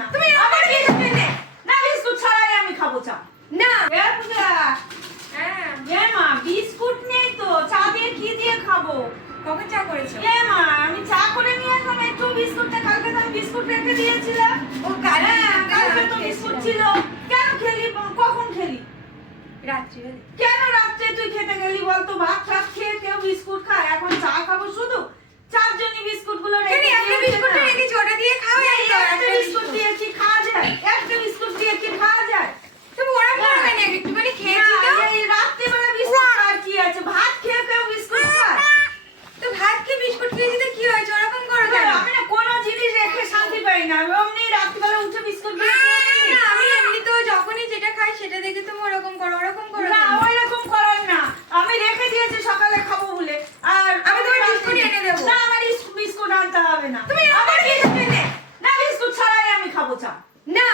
না। তুমি আবার কি খাবে না বিস্কুট ছাড়াই আমি খাবো চা। না। এ পূজা, হ্যাঁ, এ মা বিস্কুট নেই তো, চা দিয়ে কি দিয়ে খাবো? কখন চা করেছো? এ মা আমি চা করে নিয়ে আসলাম, একটু বিস্কুটটা কালকে তো আমি বিস্কুট রেখে দিয়েছিলাম। ও কালকে কালকে তো বিস্কুট ছিল। কেন খেলি? কখন খেলি? রাত্রিবেলা। কেন রাত্রে তুই খেতে গেলি বলতো? ভাত টাত খেয়ে কেউ বিস্কুট খায়? এখন চা খাবো শুধু? চার জনই বিস্কুট গুলো কেন একটা বিস্কুট রেখেছি, ওটা দিয়ে খাও। একটা বিস্কুট দিয়ে কি খাওয়া যায়? একটা বিস্কুট দিয়ে কি খাওয়া যায়? তুমি ওরা খাবে না, একটুখানি খেয়েছি তো। এই রাত্রিবেলা বিস্কুট আর কি আছে? ভাত খেয়ে কেউ বিস্কুট খায়? তো ভাত খেয়ে বিস্কুট খেয়েছি তো কি হয়েছে? ওরকম করো কেন? আমি না কোনো জিনিস রেখে শান্তি পাই না। অমনি রাত্রিবেলা উঠে বিস্কুট দিয়ে খেয়ে না, আমি এমনি তো যখনই যেটা খাই সেটা দেখে তুমি ওরকম করো। ওরকম করো না, কেন? ওইরকম করার না। আমি রেখে দিয়েছি সকালে খাবো বলে। আর আমি তোমার বিস্কুট এনে দেবো। না, আমার বিস্কুট আনতে হবে না। তুমি আবার কি খাবে না বিস্কুট ছাড়াই আমি খাবো চা। না।